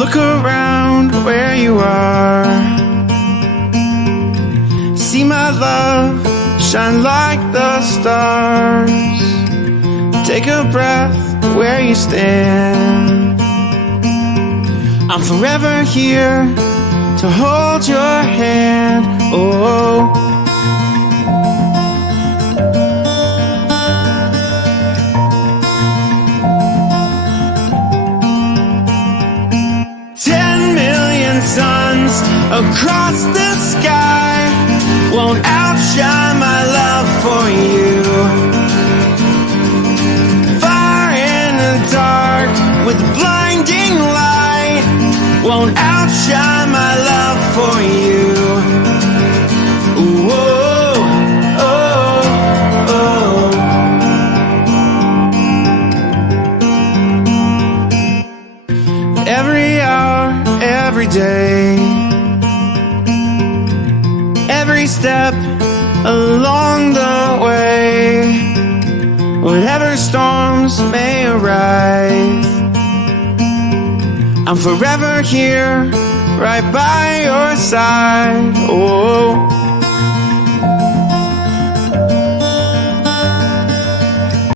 Look around where you are. See my love shine like the stars. Take a breath where you stand. I'm forever here to hold your hand. Oh, 10 million suns across the sky won't outshine my love for you. Fire in the dark with blinding light won't outshine my love for you. Ooh, oh, oh, oh. Every hour, every day, every step along the way, whatever storms may arise, I'm forever here, right by your side. Oh.